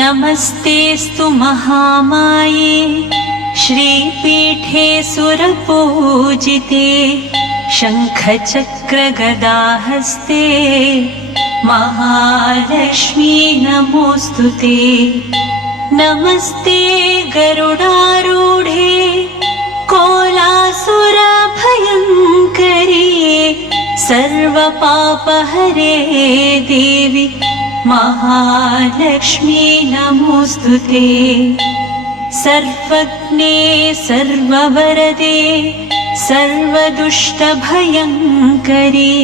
नमस्तेऽस्तु महामाये श्रीपीठे सुरपूजिते शङ्खचक्रगदाहस्ते महालक्ष्मी नमोऽस्तुते। नमस्ते गरुडारूढे कोलासुरभयङ्करी सर्वपापहरे देवी महालक्ष्मी नमोऽस्तुते। सर्वज्ञे सर्ववरदे सर्वदुष्टभयङ्करी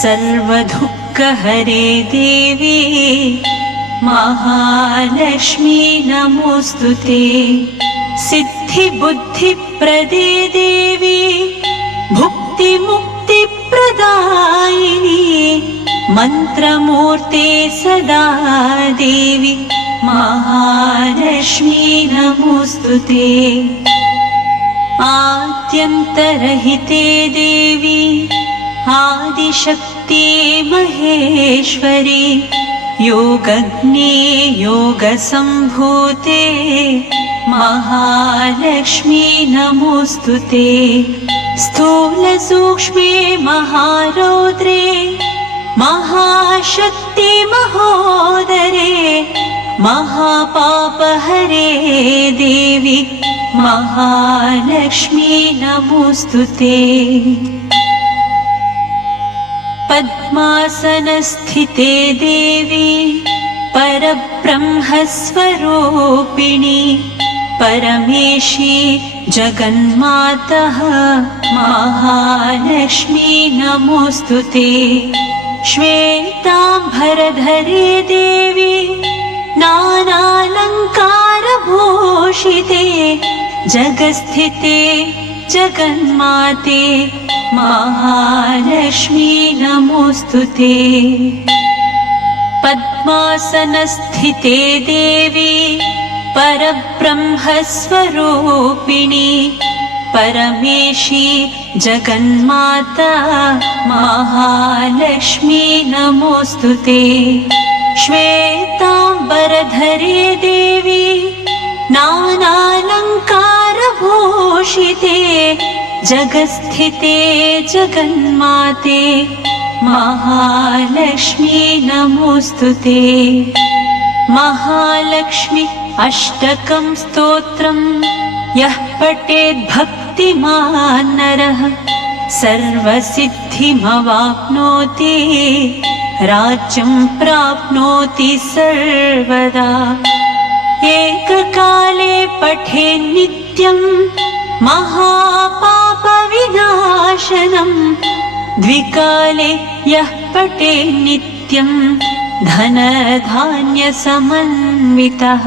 सर्वदुःखहरे देवी महालक्ष्मी नमोऽस्तुते। सिद्धिबुद्धिप्रदे देवी भुक्तिमुक्तिप्रदायिनी मन्त्रमूर्ते सदा देवी महालक्ष्मी नमोऽस्तुते। आद्यन्तरहिते देवी आदिशक्ति महेश्वरी योगज्ञे योगसम्भूते महालक्ष्मी नमोऽस्तुते। स्थूलसूक्ष्मे महारौद्रे महाशक्ति महोदरे महापापहरे देवी महालक्ष्मी नमोऽस्तुते। पद्मासनस्थिते देवी परब्रह्मस्वरूपिणी परमेशी जगन्मातः महालक्ष्मी नमोऽस्तुते। श्वेताम्बरधरे देवी नानालङ्कारभूषिते जगस्थिते जगन्माते महालक्ष्मी नमोऽस्तुते। पद्मासनस्थिते देवी परब्रह्मस्वरूपिणी परमेशी जगन्माता महालक्ष्मी नमोऽस्तुते। श्वेताम्बरधरे देवी नानालङ्कारभूषिते जगस्थिते जगन्माते महालक्ष्मी नमोऽस्तुते। महालक्ष्मी अष्टकं स्तोत्रं यः पठेत् भक्तिमान् नरः सर्वसिद्धिमवाप्नोति राज्यं प्राप्नोति सर्वदा। एककाले पठेत् नित्यं महापापविनाशनं द्विकाले यः पठेत् नित्यं धनधान्यसमन्वितः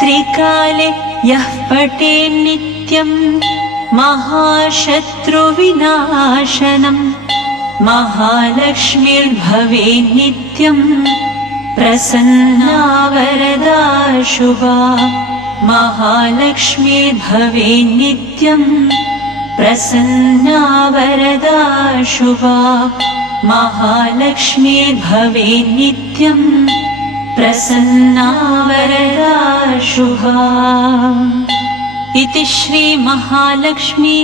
त्रिकाले यः पठेत् नित्यं महाशत्रुविनाशनं महालक्ष्मीर्भवेत् नित्यं प्रसन्ना वरदा शुभा महालक्ष्मीर्भवेत् नित्यं प्रसन्ना वरदा शुभा महालक्ष्मीर्भवेत् नित्यं प्रसन्ना वरदा शुभा। इति श्री महालक्ष्मी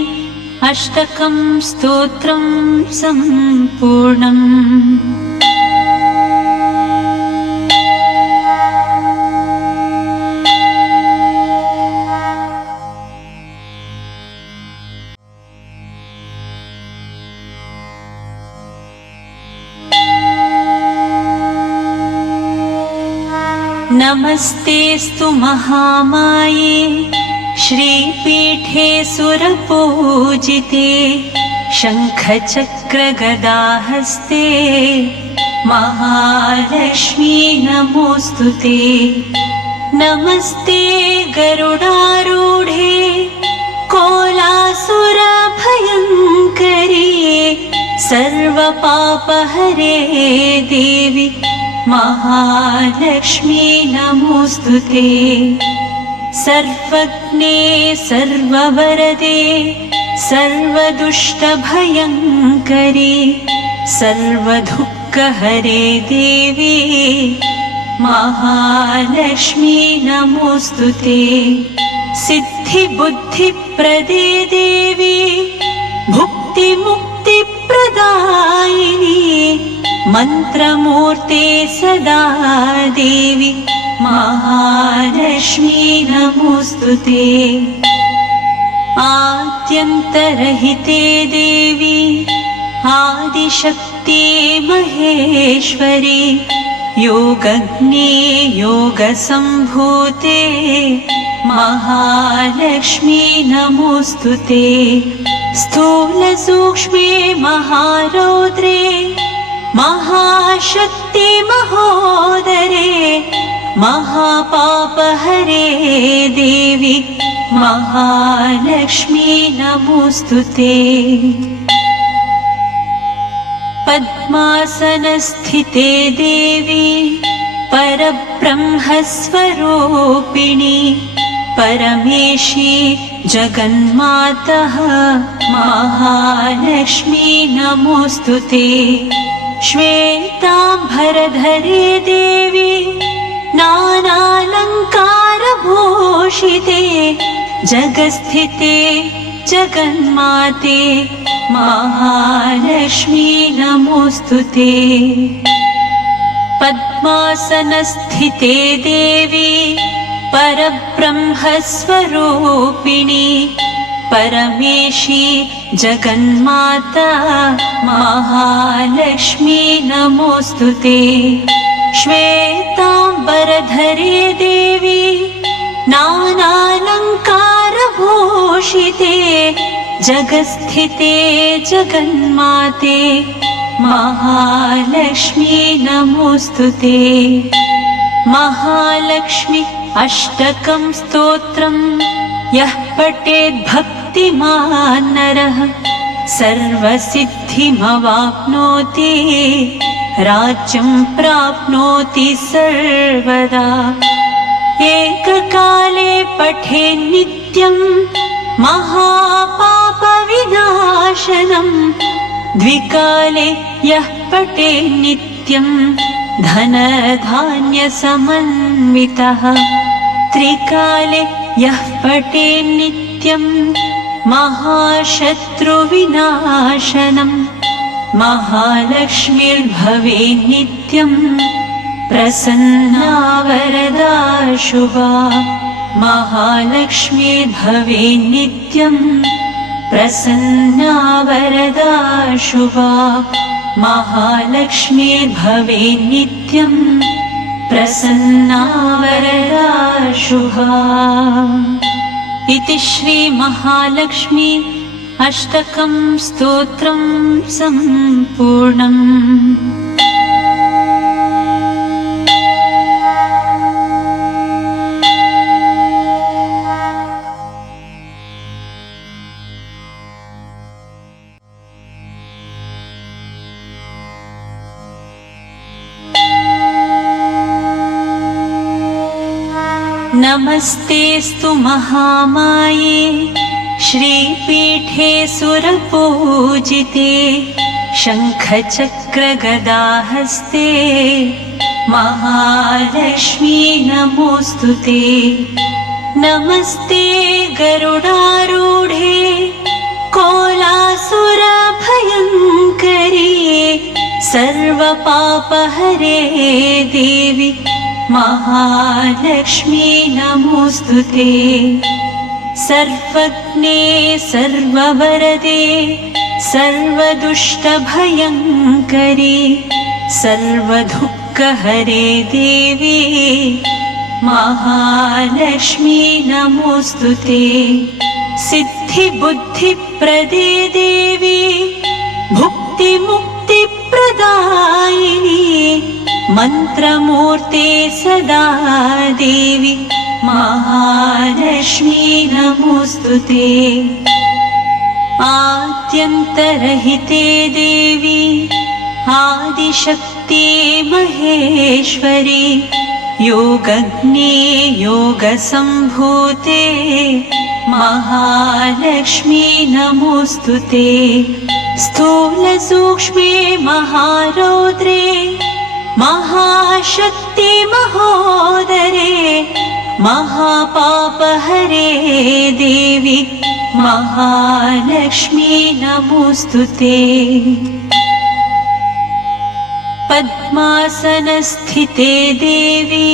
अष्टकं स्तोत्रं सम्पूर्णम्। नमस्तेऽस्तु महामाये श्रीपीठे सुरपूजिते शङ्खचक्रगदाहस्ते महालक्ष्मी नमोऽस्तुते। नमस्ते गरुडारूढे कोलासुरभयङ्करी सर्वपापहरे देवी महालक्ष्मी नमोऽस्तुते। सर्वज्ञे सर्ववरदे सर्वदुष्टभयङ्करी सर्वदुःखहरे देवी महालक्ष्मी नमोऽस्तु ते। सिद्धिबुद्धिप्रदे देवी भुक्तिमुक्तिप्रदायिनी मन्त्रमूर्ते सदा देवी महालक्ष्मी नमोऽस्तु ते। आद्यन्तरहिते देवी आदिशक्ति महेश्वरी योगग्ने योगसम्भूते महालक्ष्मी नमोऽस्तु ते। स्थूलसूक्ष्मे महारौद्रे महाशक्ति महोदरे महापापहरे देवी महालक्ष्मी नमोऽस्तु ते। पद्मासनस्थिते देवी परब्रह्मस्वरूपिणी परमेशी जगन्मातः महालक्ष्मी नमोऽस्तु ते। श्वेताम्बरधरे देवी नानालङ्कारभूषिते जगस्थिते जगन्माते महालक्ष्मी नमोऽस्तु ते। पद्मासनस्थिते देवी परब्रह्मस्वरूपिणी परमेशी जगन्माता महालक्ष्मी नमोऽस्तु ते। श्वेताम्बरधरे देवी नानालङ्कारभूषिते जगस्थिते जगन्माते महालक्ष्मी नमोऽस्तु ते। महालक्ष्मी अष्टकं स्तोत्रं यः पठेत् भक्तिमान् नरः सर्वसिद्धिमवाप्नोति राज्यं प्राप्नोति सर्वदा। एककाले पठेत् नित्यं महापापविनाशनं द्विकाले यः पठेत् नित्यं धनधान्यसमन्वितः त्रिकाले यः पठेत् नित्यं महाशत्रुविनाशनं महालक्ष्मीर्भवेत् नित्यं प्रसन्ना वरदा शुभा। महालक्ष्मीर्भवेत् नित्यं प्रसन्ना वरदा शुभा। महालक्ष्मीर्भवेत् नित्यं प्रसन्ना वरदा शुभा। इति श्री महालक्ष्मी अष्टकं स्तोत्रं सम्पूर्णम्। नमस्तेस्तु महामाये श्रीपीठे सुरपूजिते शङ्खचक्रगदाहस्ते महालक्ष्मी नमोऽस्तु ते। नमस्ते गरुडारूढे कोलासुरभयङ्करी सर्वपापहरे देवी महालक्ष्मी नमोऽस्तु ते। सर्वज्ञे सर्ववरदे सर्वदुष्टभयङ्करी सर्वदुःखहरे देवी महालक्ष्मी नमोऽस्तु ते। सिद्धिबुद्धिप्रदे देवी भुक्तिमुक्तिप्रदायिनी मन्त्रमूर्ते सदा देवी महालक्ष्मी नमोऽस्तु ते। आद्यन्तरहिते देवी आदिशक्ति महेश्वरी योगग्ने योगसम्भूते महालक्ष्मी नमोऽस्तु ते। स्थूलसूक्ष्मे महारौद्रे महाशक्ति महोदरे महापापहरे देवी महालक्ष्मी नमोस्तुते। पद्मासनस्थिते देवी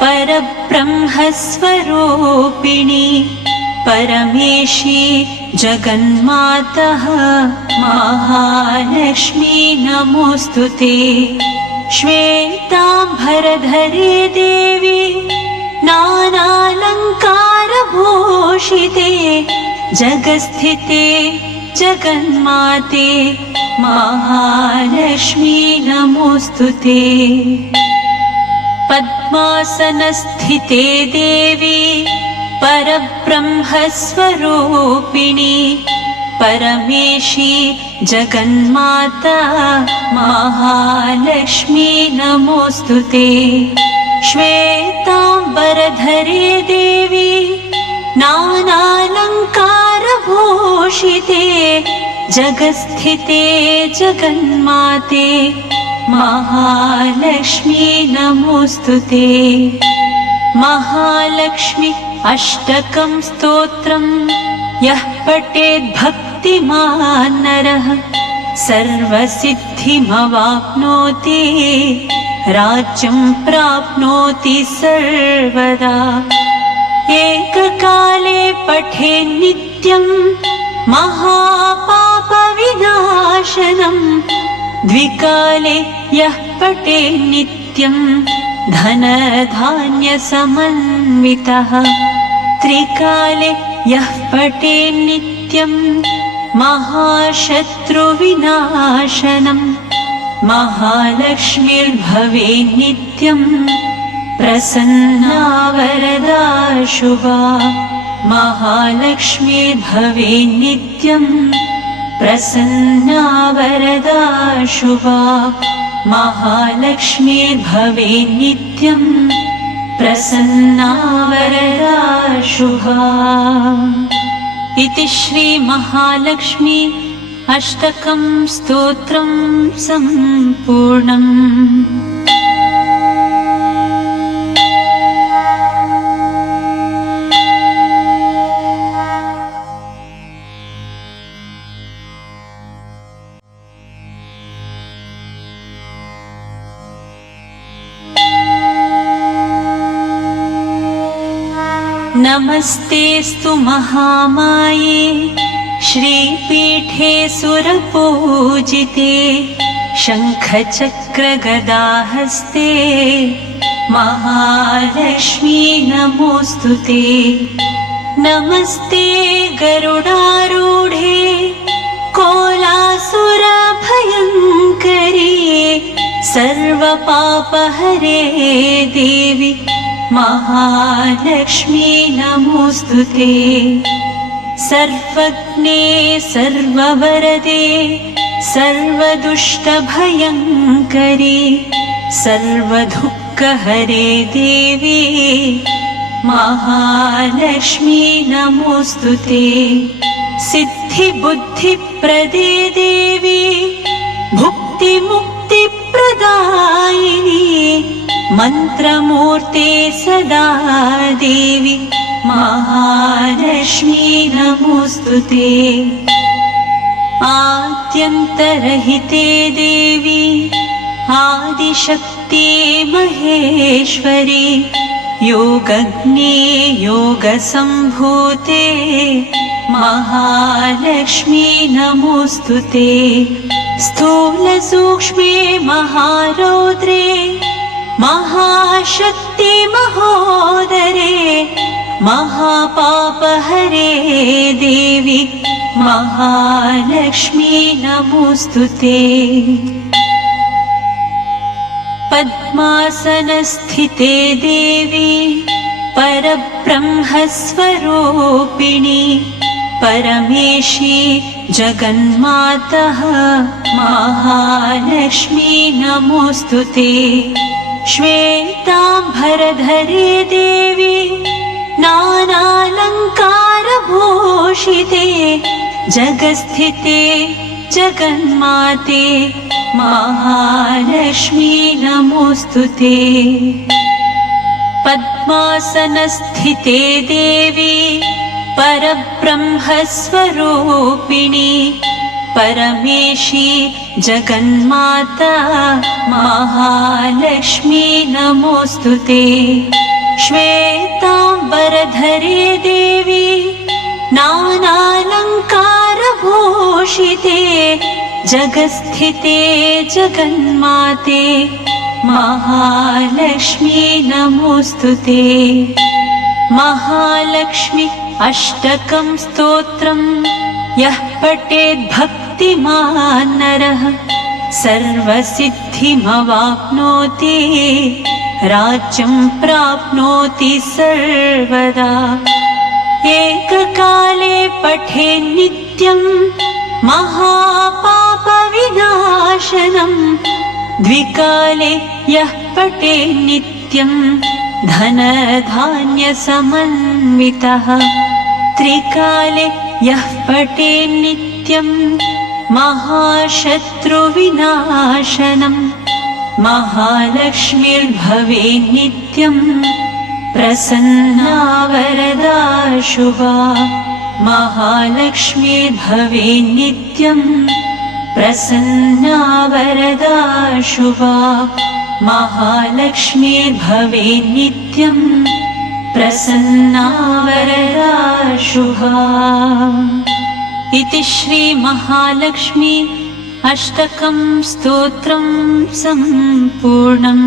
परब्रह्मस्वरूपिणी परमेशी जगन्मातः महालक्ष्मी नमोस्तुते। श्वेताम्बरधरे देवी नानालङ्कारभूषिते जगस्थिते जगन्माते महालक्ष्मी नमोस्तुते। पद्मासनस्थिते देवी परब्रह्मस्वरूपिणी परमेशी जगन्माता महालक्ष्मी नमोस्तुते। श्वेताम्बरधरे देवी नानालङ्कारभूषिते जगस्थिते जगन्माते महालक्ष्मी नमोस्तुते। महालक्ष्मी अष्टकं स्तोत्रं यः पठेत् भक्तिमान् नरः सर्वसिद्धिमवाप्नोति राज्यं प्राप्नोति सर्वदा। एककाले पठेत् नित्यं महापापविनाशनं द्विकाले यः पठेत् नित्यं धनधान्यसमन्वितः त्रिकाले यः पठेत् नित्यं महाशत्रुविनाशनं महालक्ष्मीर्भवेत् नित्यं प्रसन्ना वरदा शुभा। महालक्ष्मीर्भवेत् नित्यं प्रसन्ना वरदा शुभा। महालक्ष्मीर्भवेत् नित्यं प्रसन्ना वरदा शुभा। इति श्री महालक्ष्मी अष्टकं स्तोत्रं सम्पूर्णम्। नमस्तेस्तु महामाये श्रीपीठे सुरपूजिते शङ्खचक्रगदाहस्ते महालक्ष्मी नमोस्तुते। नमस्ते गरुडारूढे कोलासुरभयङ्करी सर्वपापहरे देवी महालक्ष्मी नमोस्तुते। सर्वज्ञे सर्ववरदे सर्वदुष्टभयङ्करी सर्वदुःखहरे देवी महालक्ष्मी नमोस्तुते। सिद्धिबुद्धिप्रदे देवी भुक्तिमुक्तिप्रदायिनी मन्त्रमूर्ते सदा देवी महालक्ष्मी नमोस्तुते। आद्यन्तरहिते देवी आदिशक्ति महेश्वरी योगज्ञे योगसम्भूते महालक्ष्मी नमोस्तुते। स्थूलसूक्ष्मे महारौद्रे महाशक्ति महोदरे महापापहरे देवी महालक्ष्मी नमोस्तुते। पद्मासनस्थिते देवी परब्रह्मस्वरूपिणी परमेशी जगन्मातः महालक्ष्मी नमोस्तुते। श्वेताम्बरधरे देवी नानालङ्कारभूषिते जगस्थिते जगन्माते महालक्ष्मी नमोऽस्तुते। पद्मासनस्थिते देवी परब्रह्मस्वरूपिणी परमेशी जगन्माता महालक्ष्मी नमोऽस्तुते। श्वेताम्बरधरे देवी नानालङ्कारभूषिते जगत्स्थिते जगन्माते महालक्ष्मी नमोऽस्तुते। महालक्ष्मी अष्टकं स्तोत्रं यः पठेत् भक्तिमान् नरः सर्वसिद्धिमवाप्नोति राज्यं प्राप्नोति सर्वदा। एककाले पठेत् नित्यं महापापविनाशनं द्विकाले यः पठेत् नित्यं धनधान्यसमन्वितः त्रिकाले यः पठेत् नित्यं महाशत्रुविनाशनं महालक्ष्मीर्भवेत् नित्यं प्रसन्ना वरदा शुभा। महालक्ष्मीर्भवेत् नित्यं प्रसन्ना वरदा शुभा। महालक्ष्मीर्भवेत् नित्यं प्रसन्ना वरदा शुभा। इति श्री महालक्ष्मी अष्टकं स्तोत्रं सम्पूर्णम्।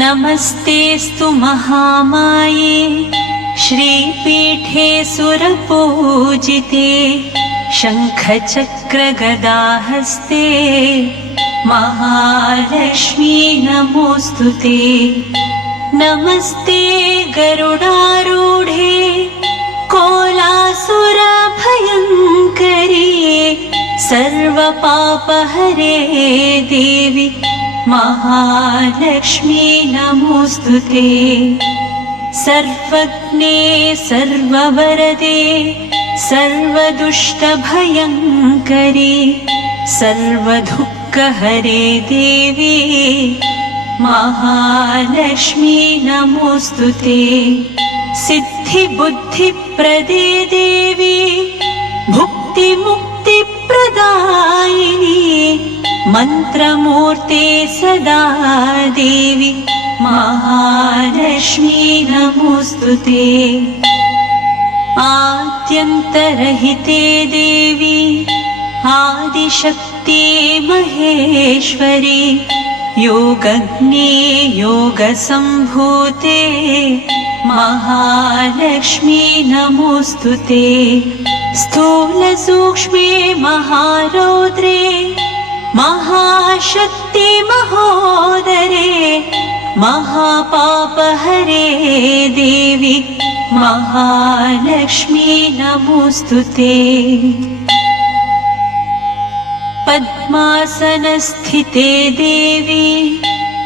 नमस्तेस्तु महामाये श्रीपीठे सुरपूजिते शङ्खचक्रगदाहस्ते महालक्ष्मी नमोऽस्तुते। नमस्ते गरुडारूढे कोलासुरभयङ्करी सर्वपापहरे देवी महालक्ष्मी नमोऽस्तुते। सर्वज्ञे सर्ववरदे सर्वदुष्टभयङ्करी सर्वदुःखहरे देवी महालक्ष्मी नमोऽस्तुते। सिद्धिबुद्धिप्रदे देवी भुक्तिमुक्तिप्रदायिनी मन्त्रमूर्ते सदा देवी महालक्ष्मी नमोऽस्तुते। आद्यन्तरहिते देवी आदिशक्ति महेश्वरी योगज्ञे योगसम्भूते महालक्ष्मी नमोऽस्तुते। स्थूलसूक्ष्मे महारौद्रे महाशक्ति महोदरे महापापहरे देवी महालक्ष्मी नमोऽस्तुते। पद्मासनस्थिते देवी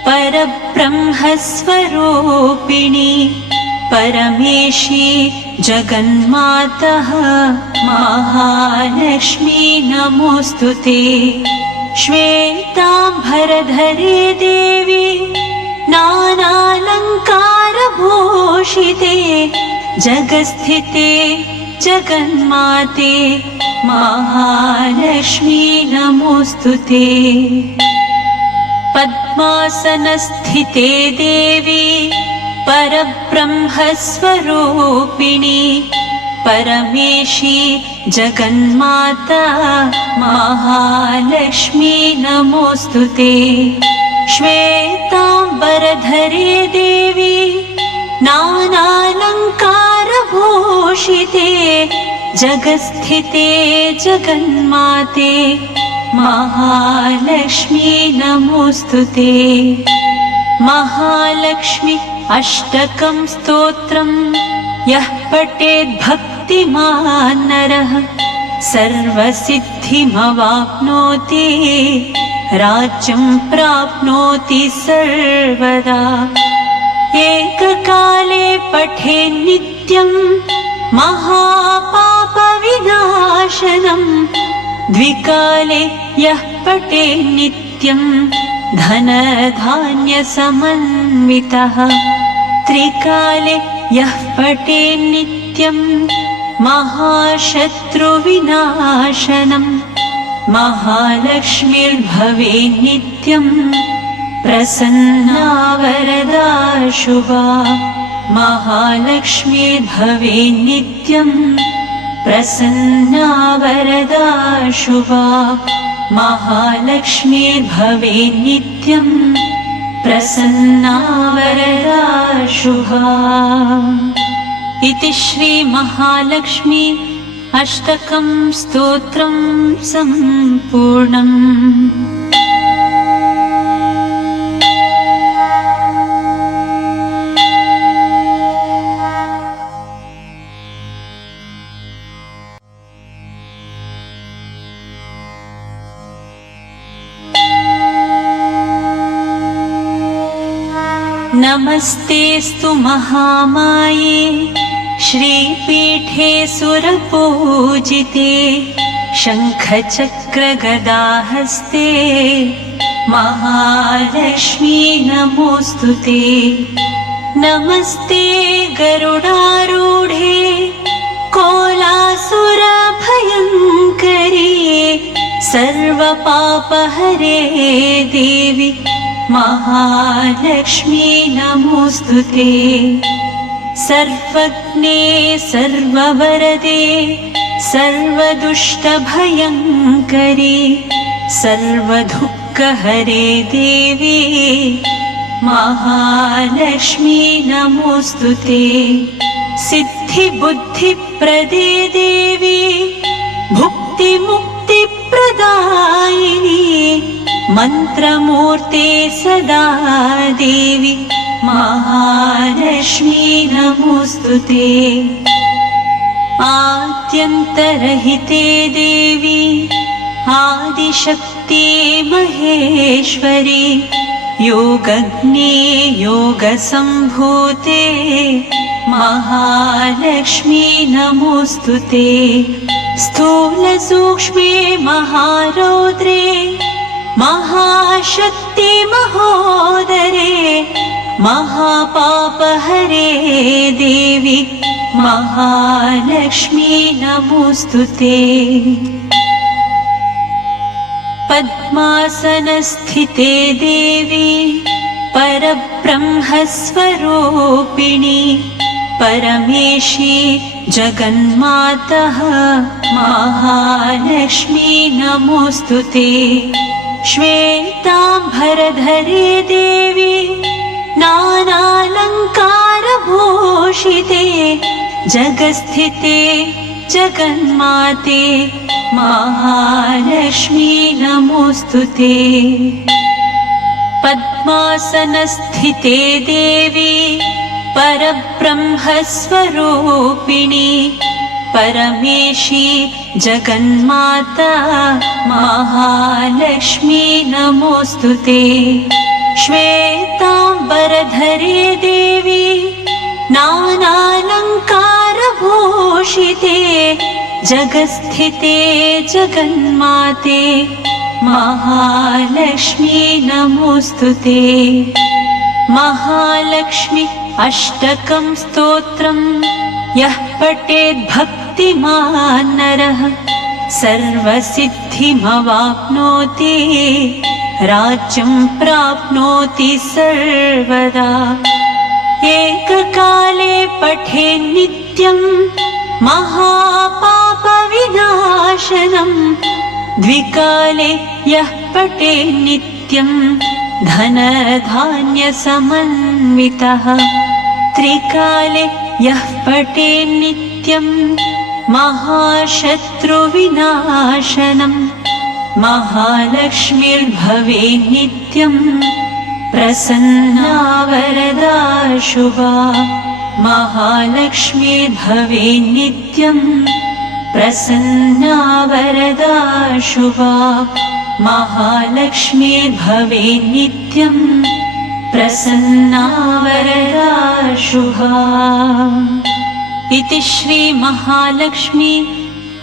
परब्रह्मस्वरूपिणी परमेशी जगन्मातः महालक्ष्मी नमोऽस्तुते। श्वेताम्बरधरे देवी नानालङ्कारभूषिते जगत्स्थिते जगन्माते महालक्ष्मी नमोऽस्तुते। पद्मासनस्थिते देवी परब्रह्मस्वरूपिणी परमेशी जगन्माता महालक्ष्मी नमोऽस्तुते। श्वेताम्बरधरे देवी नानालङ्कारभूषिते जगत्स्थिते जगन्माते महालक्ष्मी नमोऽस्तुते। महालक्ष्मी अष्टकं स्तोत्रं यः पठेत् भक्तिमान् नरः सर्वसिद्धिमवाप्नोति राज्यं प्राप्नोति सर्वदा। एककाले पठेत् नित्यं महापापविनाशनम् द्विकाले यः पठेत् नित्यं धनधान्यसमन्वितः त्रिकाले यः पठेत् नित्यं महाशत्रुविनाशनम् महालक्ष्मीर्भवेत् नित्यं प्रसन्ना वरदा शुभा। महालक्ष्मीर्भवेत् नित्यं प्रसन्ना वरदा शुभा। महालक्ष्मीर्भवेत् नित्यं प्रसन्ना वरदा शुभा। इति श्री महालक्ष्मी अष्टकं स्तोत्रं सम्पूर्णम्। नमस्तेस्तु महामाये श्रीपीठे सुरपूजिते शङ्खचक्रगदाहस्ते महालक्ष्मी नमोऽस्तुते। नमस्ते गरुडारूढे कोलासुरभयङ्करी सर्वपापहरे देवी महालक्ष्मी नमोऽस्तुते। सर्वज्ञे सर्ववरदे सर्वदुष्टभयङ्करी सर्वदुःखहरे देवी महालक्ष्मी नमोऽस्तुते। सिद्धिबुद्धिप्रदे देवी भुक्तिमुक्तिप्रदायिनी मन्त्रमूर्ते सदा देवी महालक्ष्मी नमोऽस्तुते। आद्यन्तरहिते देवी आदिशक्ति महेश्वरी योगज्ञे योगसम्भूते महालक्ष्मी नमोऽस्तुते। स्थूलसूक्ष्मे महारौद्रे महाशक्ति महोदरे महापापहरे देवी महालक्ष्मी नमोऽस्तुते। पद्मासनस्थिते देवी परब्रह्मस्वरूपिणी परमेशी जगन्मातः महालक्ष्मी नमोऽस्तुते। श्वेताम्बरधरे देवी नानालङ्कारभूषिते जगस्थिते जगन्माते महालक्ष्मी नमोऽस्तुते। पद्मासनस्थिते देवी परब्रह्मस्वरूपिणी परमेशी जगन्माता महालक्ष्मी नमोऽस्तुते। श्वेताम्बरधरे देवी नानालङ्कारभूषिते जगस्थिते जगन्माते महालक्ष्मी नमोऽस्तुते। महालक्ष्मी अष्टकं स्तोत्रं यः पठेत् भक्तिमान् नरः सर्वसिद्धिमवाप्नोति राज्यं प्राप्नोति सर्वदा। एककाले पठेत् नित्यं महापापविनाशनम् द्विकाले यः पठेत् नित्यं धनधान्यसमन्वितः त्रिकाले यः पठेत् नित्यं महाशत्रुविनाशनम् महालक्ष्मीर्भवेत् नित्यं प्रसन्ना वरदा शुभा। महालक्ष्मीर्भवेन्नित्यं प्रसन्ना वरदा शुभा महालक्ष्मीर्भवेन्नित्यं प्रसन्ना वरदा शुभा। इति श्री महालक्ष्मी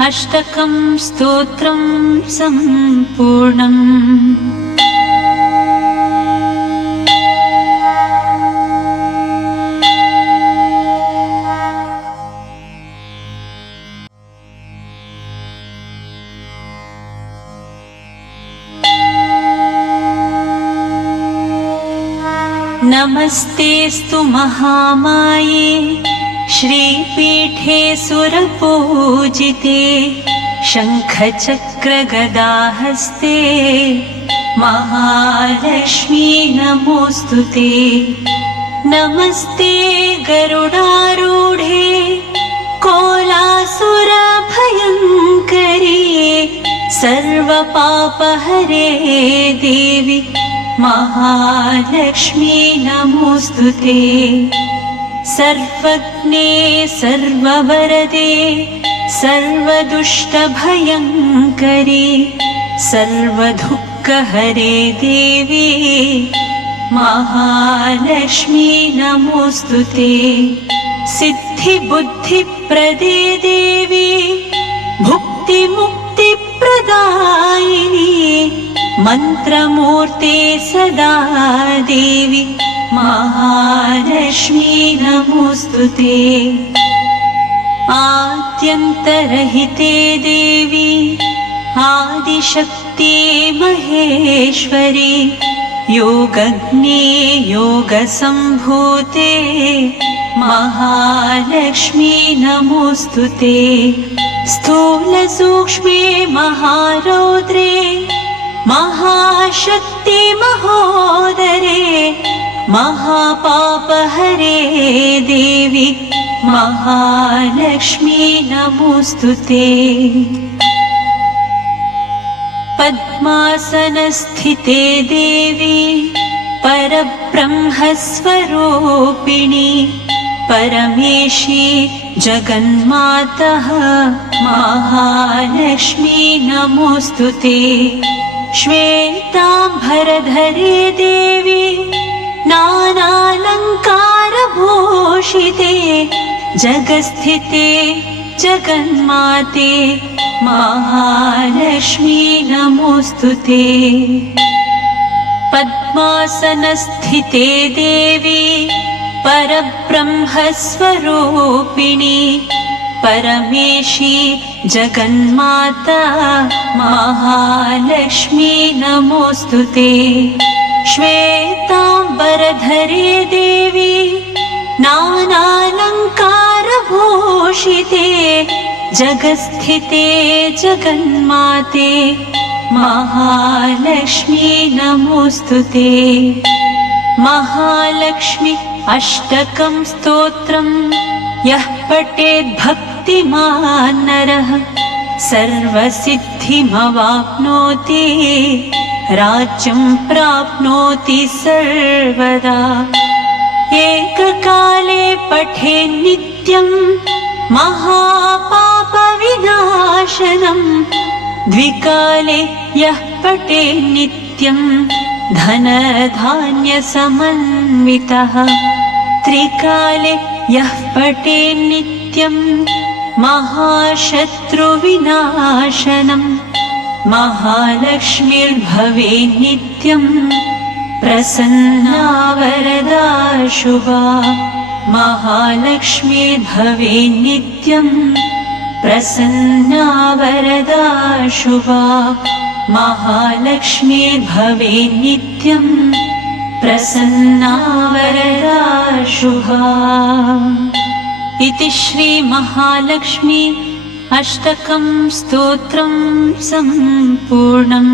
अष्टकं स्तोत्रं सम्पूर्णम्। नमस्तेस्तु महामाये श्रीपीठे सुरपूजिते शङ्खचक्रगदाहस्ते महालक्ष्मी नमोऽस्तुते। नमस्ते गरुडारूढे कोलासुरभयङ्करी सर्वपापहरे देवी महालक्ष्मी नमोऽस्तुते। सर्वज्ञे सर्ववरदे सर्वदुष्टभयङ्करी सर्वदुःखहरे देवी महालक्ष्मी नमोऽस्तुते। सिद्धिबुद्धिप्रदे देवी भुक्तिमुक्तिप्रदायिनी मन्त्रमूर्ते सदा देवी महालक्ष्मी नमोऽस्तुते। आद्यन्तरहिते देवी आदिशक्ति महेश्वरी योगज्ञे योगसम्भूते महालक्ष्मी नमोऽस्तुते। स्थूलसूक्ष्मे महारौद्रे महाशक्ति महोदरे महापापहरे देवी महालक्ष्मी नमोऽस्तुते। पद्मासनस्थिते देवी परब्रह्मस्वरूपिणी परमेशी जगन्मातः महालक्ष्मी नमोऽस्तुते। श्वेताम्बरधरे देवी नानालङ्कारभूषिते जगस्थिते जगन्माते महालक्ष्मी नमोऽस्तुते। पद्मासनस्थिते देवी परब्रह्मस्वरूपिणी परमेशी जगन्माता महालक्ष्मी नमोऽस्तुते। श्वेताम्बरधरे देवी नानालङ्कारभूषिते जगस्थिते जगन्माते महालक्ष्मी नमोऽस्तुते। महालक्ष्मी अष्टकं स्तोत्रं यः पठेत् भक्तिमान् नरः सर्वसिद्धिमवाप्नोति राज्यं प्राप्नोति सर्वदा। एककाले पठेत् नित्यं महापापविनाशनं द्विकाले यः पठेत् नित्यं धनधान्यसमन्वितः त्रिकाले यः पठेत् नित्यं महाशत्रुविनाशनं महालक्ष्मीर्भवेत् नित्यं प्रसन्ना वरदा शुभा महालक्ष्मीर्भवेत् नित्यं प्रसन्ना वरदा शुभा महालक्ष्मीर्भवेत् नित्यं प्रसन्ना वरदा शुभा। इति श्री महालक्ष्मी अष्टकं स्तोत्रं सम्पूर्णम्।